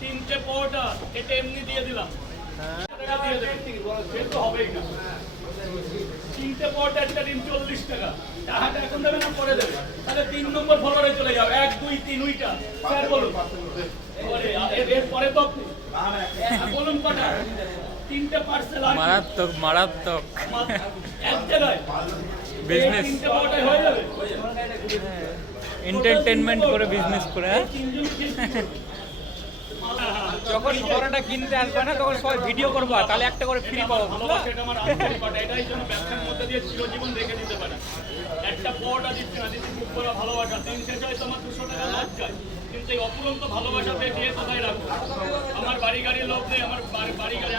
তিনটে পরোটা এটা এমনি দিয়ে দিলাম, হবেই না। তিনটে পরোটা একটা ডিম 40 টাকা, টাকাটা এখন দেবে না পরে দেবে, তাহলে 3 নম্বর ফলোয়ারে চলে যাবে। 1 2 3 উইটা স্যার বলুন, এরপরে তো বলুন কটা? তিনটে পার্সেল। মারাত্মক মারাত্মক এক জায়গায় বিজনেস, তিনটে পরোটায় হয়ে যাবে। এন্টারটেনমেন্ট করে বিজনেস করে। যখন পরোটা কিনতে আসবে না তখন সবাই ভিডিও করবা, তাহলে একটা করে ফ্রি পাবো। সেটা আমার আন্তরিকতা, এটাই জন্য ব্যবসার মধ্যে দিয়ে চিরজীবন রেখে দিতে পারে। একটা পরোটা দিচ্ছি না, দিচ্ছি খুব বড় ভালোবাসা। দিন শেষে হয়তো আমার 200 টাকা লাভ যায়, কিন্তু এই অপুরন্ত ভালোবাসা দিয়ে কোথায় রাখবো? আমার বাড়ি গাড়ির লোক নেই, আমার বাড়ি গাড়ি